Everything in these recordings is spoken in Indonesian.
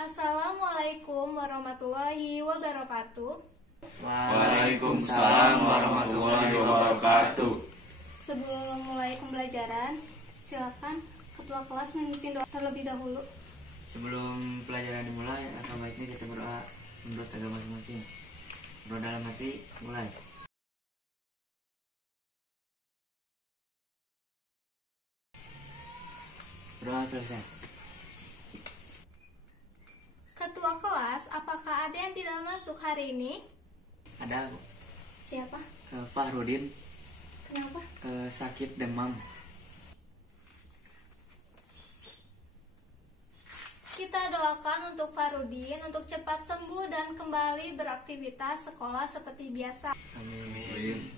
Assalamualaikum warahmatullahi wabarakatuh. Waalaikumsalam warahmatullahi wabarakatuh. Sebelum memulai pembelajaran, silakan ketua kelas memimpin doa terlebih dahulu. Sebelum pelajaran dimulai, alangkah baiknya kita berdoa menurut agama masing-masing. Berdoa dalam hati, mulai. Berdoa selesai. Ketua kelas, apakah ada yang tidak masuk hari ini? Ada Siapa? Fahrudin, Kenapa? sakit demam. Kita doakan untuk Farudin untuk cepat sembuh dan kembali beraktivitas sekolah seperti biasa. Amin.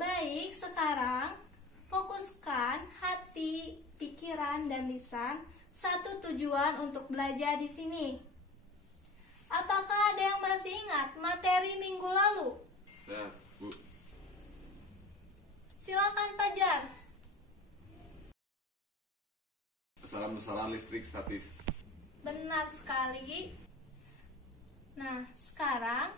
Baik, sekarang fokuskan hati, pikiran, dan lisan satu tujuan untuk belajar di sini. Apakah ada yang masih ingat materi minggu lalu? Siap, Bu. Silakan Fajar. Besaran listrik statis. Benar sekali. Nah, sekarang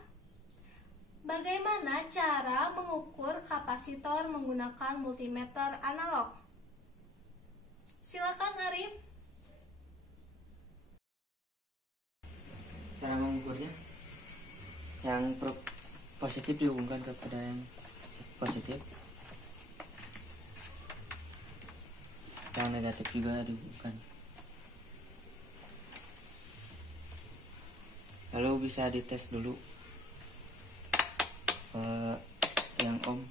bagaimana cara mengukur kapasitor menggunakan multimeter analog? Silakan Arif. Cara mengukurnya, yang positif dihubungkan kepada yang positif, yang negatif juga dihubungkan. Lalu bisa dites dulu yang ohm.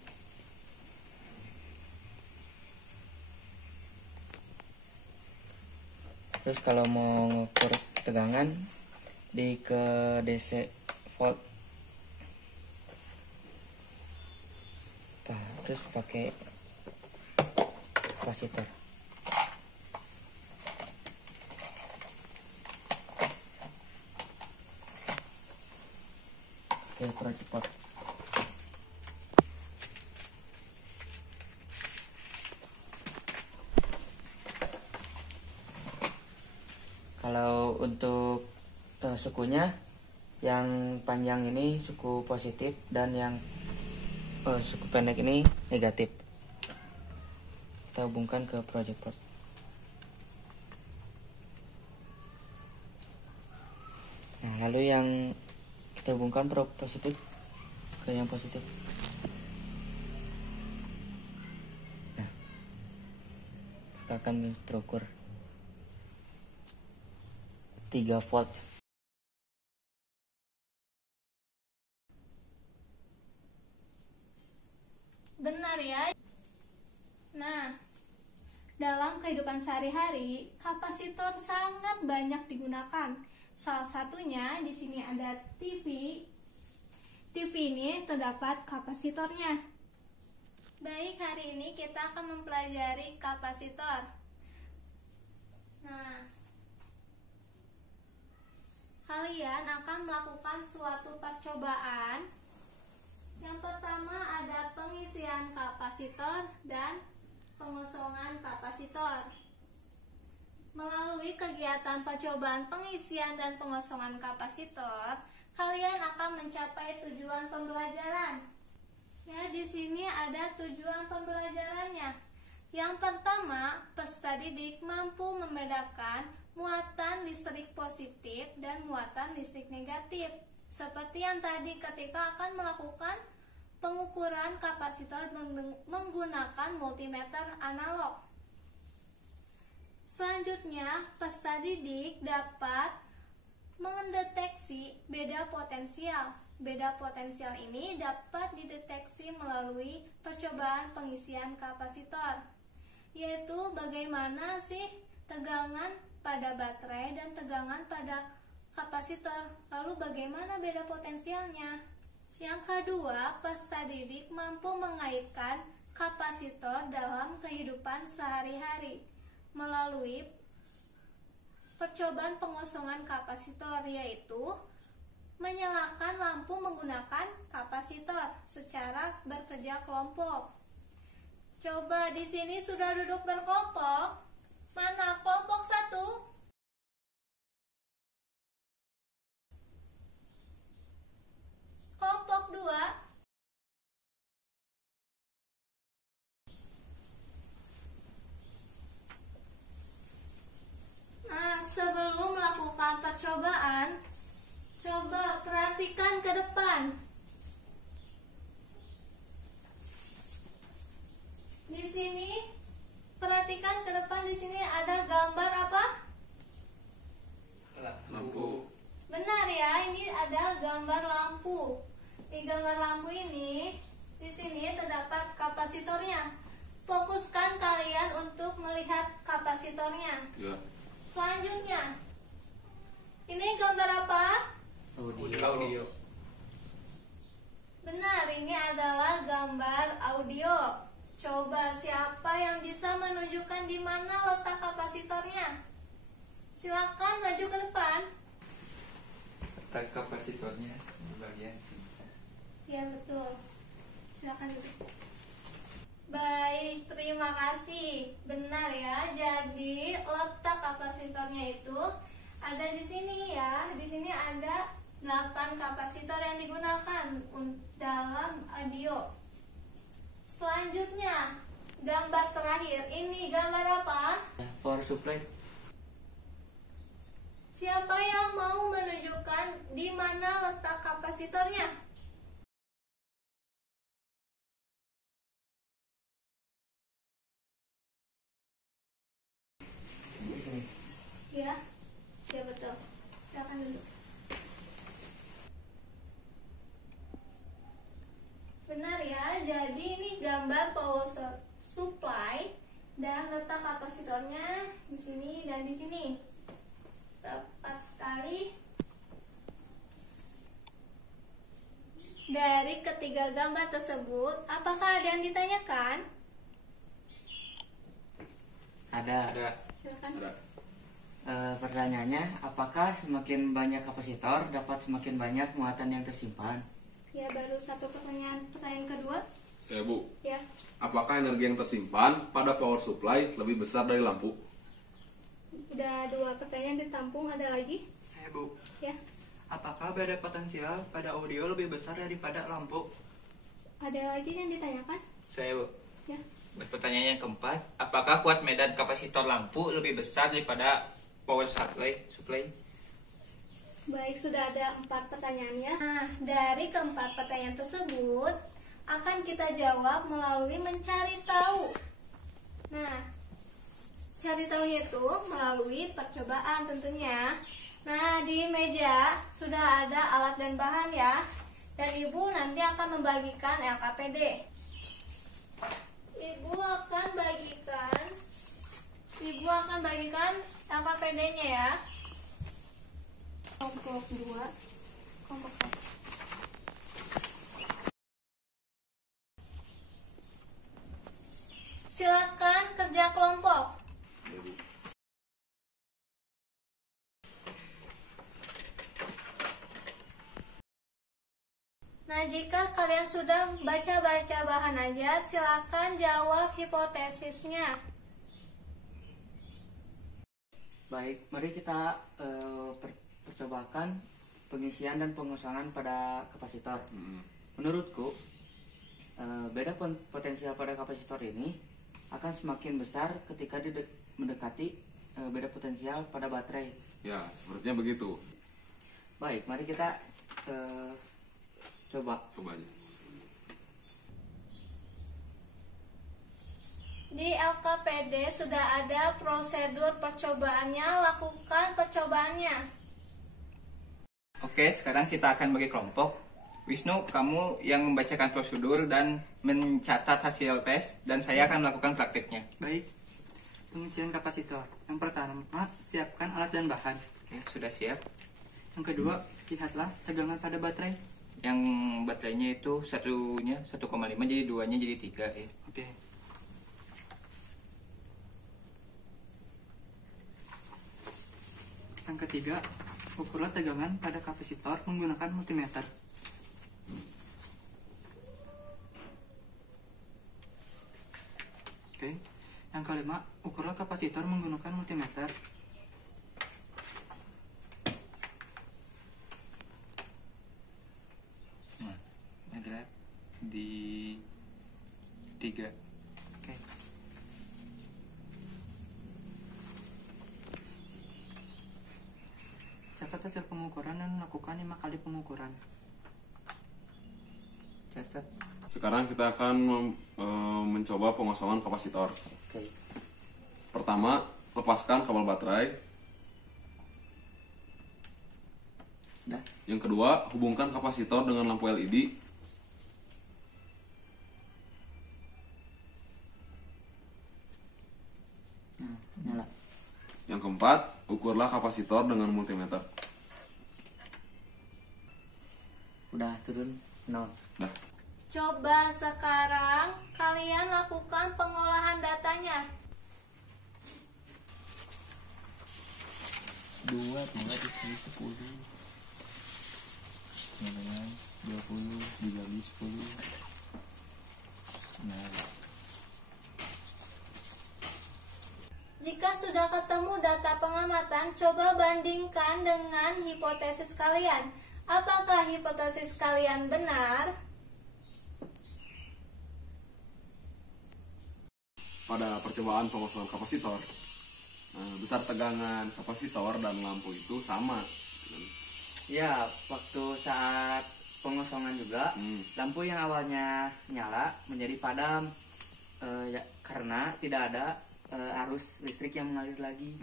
Terus kalau mau mengukur tegangan di ke DC volt. Nah, terus pakai kapasitor. Oke, project pot. Kalau untuk sukunya, yang panjang ini suku positif dan yang suku pendek ini negatif. Kita hubungkan ke project pot. Nah, lalu yang kita hubungkan positif ke yang positif. Nah, akan terukur 3 volt. Benar ya. Nah, dalam kehidupan sehari-hari, kapasitor sangat banyak digunakan. Salah satunya di sini ada TV. TV ini terdapat kapasitornya. Baik, hari ini kita akan mempelajari kapasitor. Nah, kalian akan melakukan suatu percobaan. Yang pertama ada pengisian kapasitor dan pengosongan kapasitor. Melalui kegiatan percobaan pengisian dan pengosongan kapasitor, kalian akan mencapai tujuan pembelajaran. Ya, di sini ada tujuan pembelajarannya. Yang pertama, peserta didik mampu membedakan muatan listrik positif dan muatan listrik negatif. Seperti yang tadi ketika akan melakukan pengukuran kapasitor menggunakan multimeter analog. Selanjutnya, peserta didik dapat mendeteksi beda potensial. Beda potensial ini dapat dideteksi melalui percobaan pengisian kapasitor, yaitu bagaimana sih tegangan pada baterai dan tegangan pada kapasitor, lalu bagaimana beda potensialnya. Yang kedua, peserta didik mampu mengaitkan kapasitor dalam kehidupan sehari-hari melalui percobaan pengosongan kapasitor, yaitu menyalakan lampu menggunakan kapasitor secara bekerja kelompok. Coba di sini sudah duduk berkelompok. Mana kelompok 1? Kelompok 2? Nah, sebelum melakukan percobaan, coba perhatikan ke depan. Di sini, perhatikan ke depan. Di sini ada gambar apa? Lampu. Benar ya, ini ada gambar lampu. Di gambar lampu ini, di sini terdapat kapasitornya. Fokuskan kalian untuk melihat kapasitornya. Ya. Selanjutnya, ini gambar apa? Audio. Benar, ini adalah gambar audio. Coba siapa yang bisa menunjukkan di mana letak kapasitornya? Silakan maju ke depan. Letak kapasitornya di bagian sini. Ya betul. Silakan duduk. Baik, terima kasih. Benar ya. Jadi letak kapasitornya itu ada di sini ya. Di sini ada 8 kapasitor yang digunakan dalam audio. Selanjutnya, gambar terakhir. Ini gambar apa? Power supply. Siapa yang mau menunjukkan di mana letak kapasitornya? Ya, ya betul. Silakan duduk. Benar ya, jadi ini gambar power supply dan letak kapasitornya di sini dan di sini. Tepat sekali. Dari ketiga gambar tersebut, apakah ada yang ditanyakan? Ada. Silakan. Ada. Pertanyaannya, apakah semakin banyak kapasitor dapat semakin banyak muatan yang tersimpan? Ya, baru satu pertanyaan. Pertanyaan kedua? Ya, Bu. Ya. Apakah energi yang tersimpan pada power supply lebih besar dari lampu? Udah 2 pertanyaan ditampung, ada lagi? Saya Bu, Ya. apakah beda potensial pada audio lebih besar daripada lampu? Ada lagi yang ditanyakan? Saya Bu. Ya. Pertanyaan yang keempat, apakah kuat medan kapasitor lampu lebih besar daripada power supply? Baik, sudah ada 4 pertanyaannya. Nah, dari keempat pertanyaan tersebut akan kita jawab melalui mencari tahu. Nah, cari tahunya itu melalui percobaan tentunya. Nah, di meja sudah ada alat dan bahan ya. Dan Ibu nanti akan membagikan LKPD. Ibu akan bagikan LKPD-nya ya. Kelompok 2, kelompok 1. Silakan kerja kelompok. Ya, Bu. Nah, jika kalian sudah baca-baca bahan ajar, silakan jawab hipotesisnya. Baik, mari kita percobakan pengisian dan pengusangan pada kapasitor. Menurutku, beda potensial pada kapasitor ini akan semakin besar ketika mendekati beda potensial pada baterai. Ya, sepertinya begitu. Baik, mari kita coba. Coba aja. Di LKPD sudah ada prosedur percobaannya, lakukan percobaannya. Oke, sekarang kita akan bagi kelompok. Wisnu, kamu yang membacakan prosedur dan mencatat hasil tes, dan saya akan melakukan praktiknya. Baik, pengisian kapasitor. Yang pertama, siapkan alat dan bahan. Oke, sudah siap. Yang kedua, lihatlah tegangan pada baterai. Yang baterainya itu satunya 1,5, jadi duanya jadi 3 ya. Oke. Yang ketiga, ukurlah tegangan pada kapasitor menggunakan multimeter. Oke. Yang kelima, ukurlah kapasitor menggunakan multimeter? Nah, adalah di 3. Oke. Catat hasil pengukuran dan lakukan 5 kali pengukuran. Catat. Sekarang kita akan mencoba pengosongan kapasitor. Oke. Pertama, lepaskan kabel baterai. Udah. Yang kedua, hubungkan kapasitor dengan lampu LED. Nah, nyala. Yang keempat, ukurlah kapasitor dengan multimeter. Udah turun 0. Dah. Coba sekarang kalian lakukan pengolahan datanya. 2 dikali 10 dengan 20 dibagi 10. Nah, Jika sudah ketemu data pengamatan, coba bandingkan dengan hipotesis kalian. Apakah hipotesis kalian benar? Pada percobaan pengosongan kapasitor, besar tegangan kapasitor dan lampu itu sama. Ya, waktu saat pengosongan juga, lampu yang awalnya nyala menjadi padam ya, karena tidak ada arus listrik yang mengalir lagi.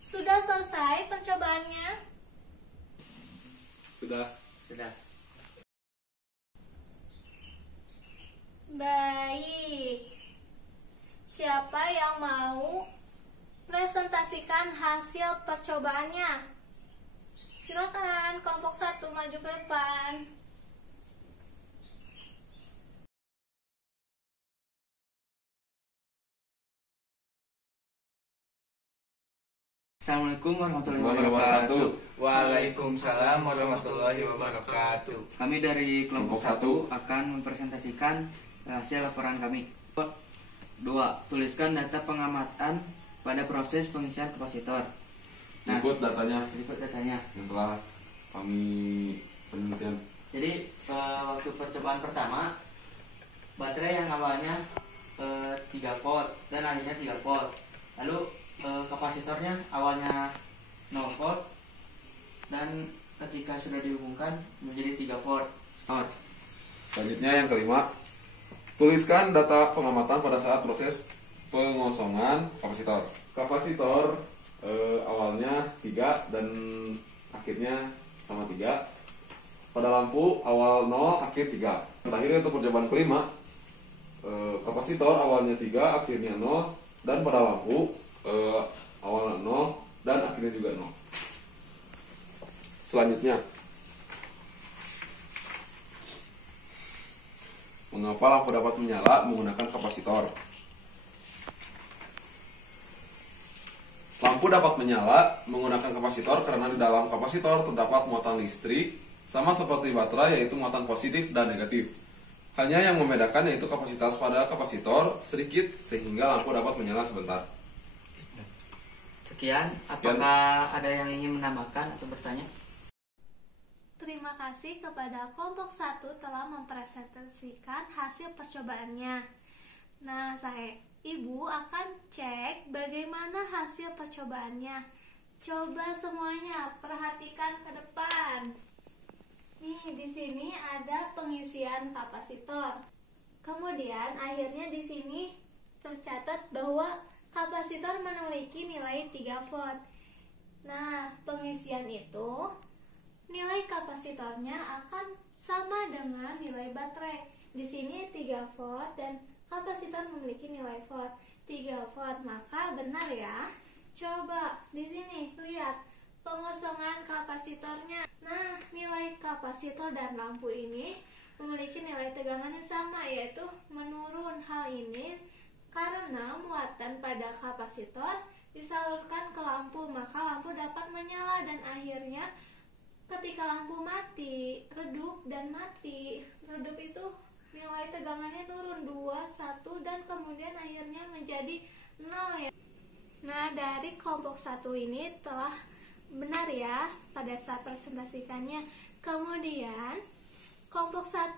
Sudah selesai percobaannya? Sudah. Sudah. Baik. Siapa yang mau presentasikan hasil percobaannya? Silakan kelompok 1 maju ke depan. Assalamualaikum warahmatullahi Wabarakatuh. wabarakatuh. Waalaikumsalam warahmatullahi wabarakatuh. Kami dari kelompok Kelompok 1 akan mempresentasikan hasil laporan kami. 2. Tuliskan data pengamatan pada proses pengisian kapasitor. Berikut datanya Berikut datanya. yang telah kami penelitian. Jadi waktu percobaan pertama, baterai yang awalnya 3 volt dan akhirnya 3 volt. Lalu kapasitornya awalnya 0 volt dan ketika sudah dihubungkan menjadi 3 volt. Selanjutnya yang kelima, tuliskan data pengamatan pada saat proses pengosongan kapasitor. Kapasitor awalnya 3 dan akhirnya sama 3. Pada lampu awal 0, akhir 3. Terakhir untuk percobaan kelima, kapasitor awalnya 3, akhirnya 0, dan pada lampu awalnya 0 dan akhirnya juga 0. Selanjutnya, mengapa lampu dapat menyala menggunakan kapasitor? Lampu dapat menyala menggunakan kapasitor karena di dalam kapasitor terdapat muatan listrik sama seperti baterai, yaitu muatan positif dan negatif. Hanya yang membedakan yaitu kapasitas pada kapasitor sedikit sehingga lampu dapat menyala sebentar. Sekian, apakah ada yang ingin menambahkan atau bertanya? Terima kasih kepada kelompok 1 telah mempresentasikan hasil percobaannya. Nah, Ibu akan cek bagaimana hasil percobaannya. Coba semuanya perhatikan ke depan. Nih, di sini ada pengisian kapasitor. Kemudian akhirnya di sini tercatat bahwa kapasitor memiliki nilai 3 volt. Nah, pengisian itu nilai kapasitornya akan sama dengan nilai baterai. Di sini 3 volt dan kapasitor memiliki nilai volt 3 volt, maka benar ya. Coba di sini lihat pengosongan kapasitornya. Nah, nilai kapasitor dan lampu ini memiliki nilai tegangan yang sama, yaitu menurun. Hal ini karena muatan pada kapasitor disalurkan ke lampu, maka lampu dapat menyala dan akhirnya ketika lampu mati, redup dan mati. Redup itu nilai tegangannya turun 2, 1 dan kemudian akhirnya menjadi 0 ya. Nah, dari kelompok 1 ini telah benar ya pada saat presentasikannya. Kemudian kelompok 1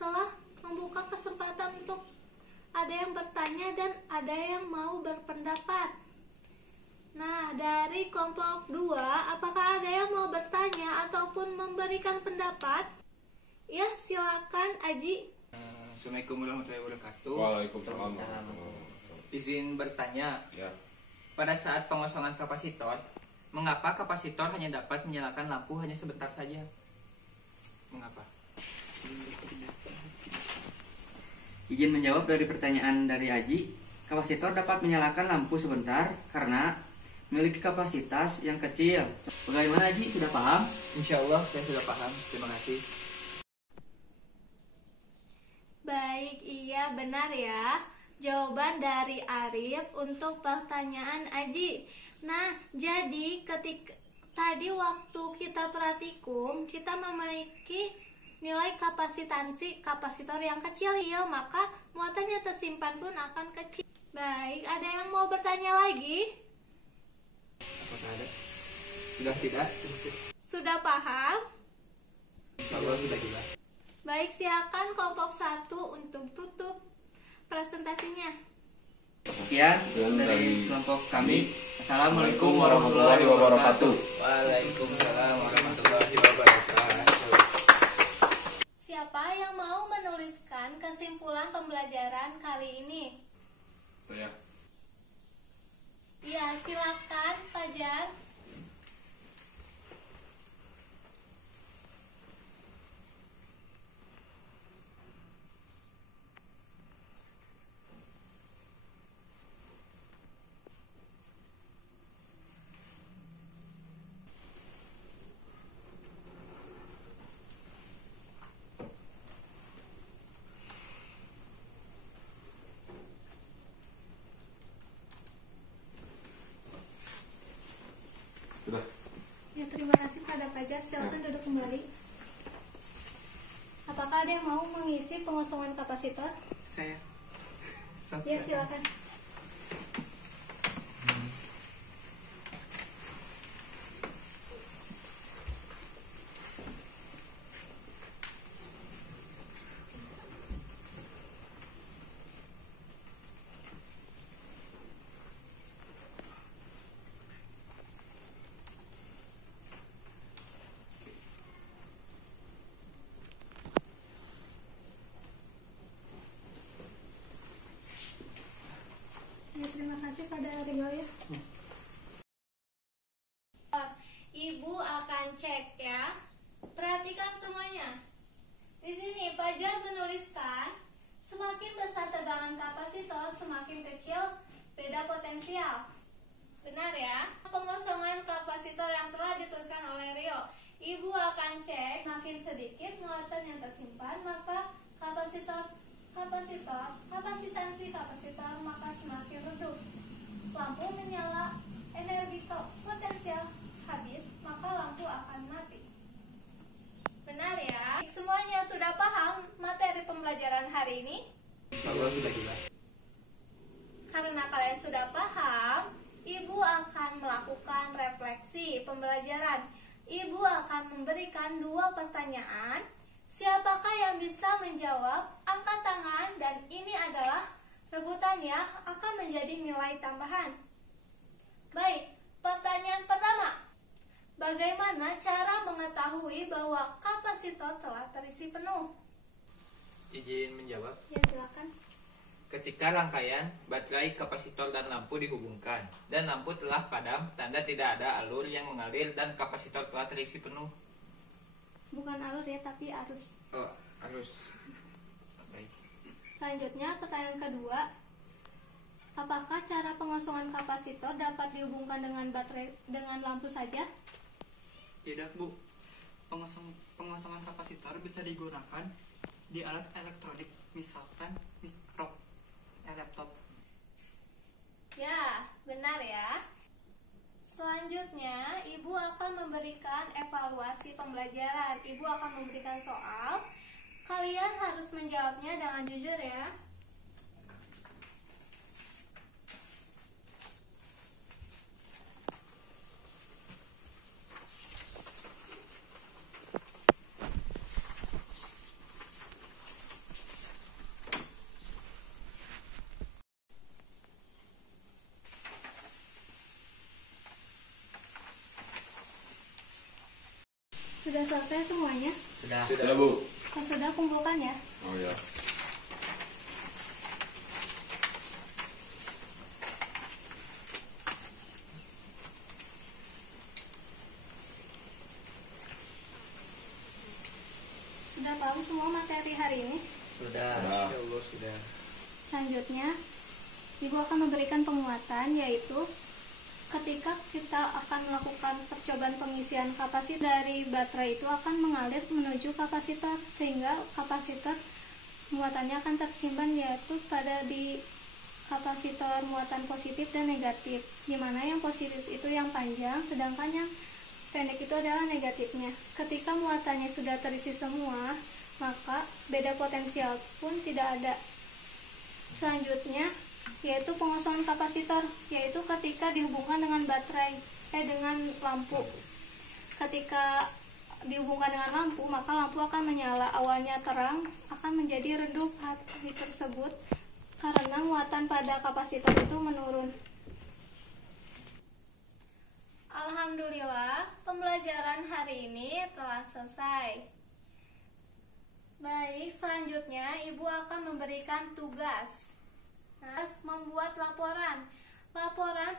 telah membuka kesempatan untuk ada yang bertanya dan ada yang mau berpendapat. Nah, dari kelompok 2, apakah ada yang mau bertanya ataupun memberikan pendapat? Ya, silakan Aji. Assalamualaikum warahmatullahi wabarakatuh. Waalaikumsalam. Izin bertanya, Ya. pada saat pengosongan kapasitor, mengapa kapasitor hanya dapat menyalakan lampu hanya sebentar saja? Mengapa? Izin menjawab dari pertanyaan dari Aji. Kapasitor dapat menyalakan lampu sebentar karena memiliki kapasitas yang kecil. Bagaimana Aji? Sudah paham? Insya Allah saya sudah paham. Terima kasih. Baik, iya benar ya. Jawaban dari Arif untuk pertanyaan Aji. Nah, jadi ketika tadi waktu kita praktikum, kita memiliki nilai kapasitansi kapasitor yang kecil ya, maka muatan yang tersimpan pun akan kecil. Baik, ada yang mau bertanya lagi? Apakah ada? Sudah tidak? Sudah paham? Insya Allah sudah jelas. Baik, silakan kelompok 1 untuk tutup presentasinya. Sekian Dan dari dari kelompok kami. Assalamualaikum warahmatullahi wabarakatuh. Waalaikumsalam warahmatullahi wabarakatuh. Siapa yang mau menuliskan kesimpulan pembelajaran kali ini? Saya. Iya, silakan Fajar. Sudah. Ya, terima kasih pada Fajar. Silakan duduk kembali. Apakah ada yang mau mengisi pengosongan kapasitor? Saya. Ya, silakan. Ya, terima kasih pada Rio ya. Ibu akan cek ya. Perhatikan semuanya. Di sini Fajar menuliskan semakin besar tegangan kapasitor, semakin kecil beda potensial. Benar ya? Pengosongan kapasitor yang telah dituliskan oleh Rio. Ibu akan cek makin sedikit muatan yang tersimpan, maka kapasitansi kapasitor maka semakin redup. Lampu menyala, energi potensial habis, maka lampu akan mati. Benar ya? Semuanya sudah paham materi pembelajaran hari ini? Insya Allah sudah jelas. Karena kalian sudah paham, Ibu akan melakukan refleksi pembelajaran. Ibu akan memberikan 2 pertanyaan. Siapakah yang bisa menjawab? Angkat tangan dan ini adalah rebutannya akan menjadi nilai tambahan. Baik, pertanyaan pertama. Bagaimana cara mengetahui bahwa kapasitor telah terisi penuh? Izin menjawab. Ya, silakan. Ketika rangkaian baterai, kapasitor, dan lampu dihubungkan dan lampu telah padam, tanda tidak ada alur yang mengalir dan kapasitor telah terisi penuh. Bukan alur ya, tapi arus. Oh, arus. Baik. Selanjutnya, pertanyaan kedua. Apakah cara pengosongan kapasitor dapat dihubungkan dengan baterai dengan lampu saja? Tidak, Bu. Pengosongan kapasitor bisa digunakan di alat elektronik, misalkan laptop. Ya, benar ya. Selanjutnya, Ibu akan memberikan evaluasi pembelajaran. Ibu akan memberikan soal. Kalian harus menjawabnya dengan jujur ya. Sudah selesai semuanya? Sudah Bu. Kalau sudah, kumpulkan ya. Oh ya. Sudah paham semua materi hari ini? Sudah. Sudah. Insya Allah sudah. Selanjutnya, Ibu akan memberikan penguatan, yaitu ketika kita akan melakukan percobaan pengisian kapasitor dari baterai itu akan mengalir menuju kapasitor, sehingga kapasitor muatannya akan tersimpan yaitu pada di kapasitor muatan positif dan negatif, dimana yang positif itu yang panjang, sedangkan yang pendek itu adalah negatifnya. Ketika muatannya sudah terisi semua, maka beda potensial pun tidak ada. Selanjutnya yaitu pengosongan kapasitor, yaitu ketika dihubungkan dengan baterai dengan lampu. Ketika dihubungkan dengan lampu, maka lampu akan menyala. Awalnya terang, akan menjadi redup hal tersebut karena muatan pada kapasitor itu menurun. Alhamdulillah, pembelajaran hari ini telah selesai. Baik, selanjutnya Ibu akan memberikan tugas. Membuat laporan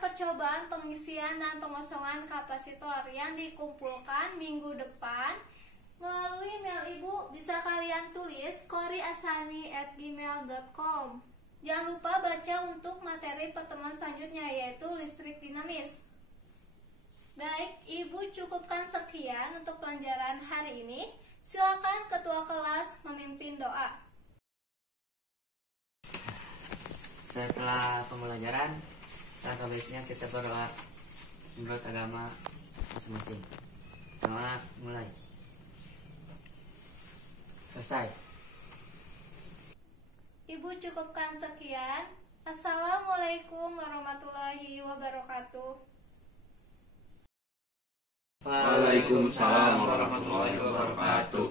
percobaan pengisian dan pengosongan kapasitor yang dikumpulkan minggu depan. Melalui email Ibu bisa kalian tulis koriasani@gmail.com. Jangan lupa baca untuk materi pertemuan selanjutnya, yaitu listrik dinamis. Baik, Ibu cukupkan sekian untuk pelajaran hari ini. Silakan ketua kelas memimpin doa. Setelah pembelajaran, langkah baiknya kita berdoa menurut agama masing-masing. Doa mulai. Selesai. Ibu cukupkan sekian. Assalamualaikum warahmatullahi wabarakatuh. Waalaikumsalam warahmatullahi wabarakatuh.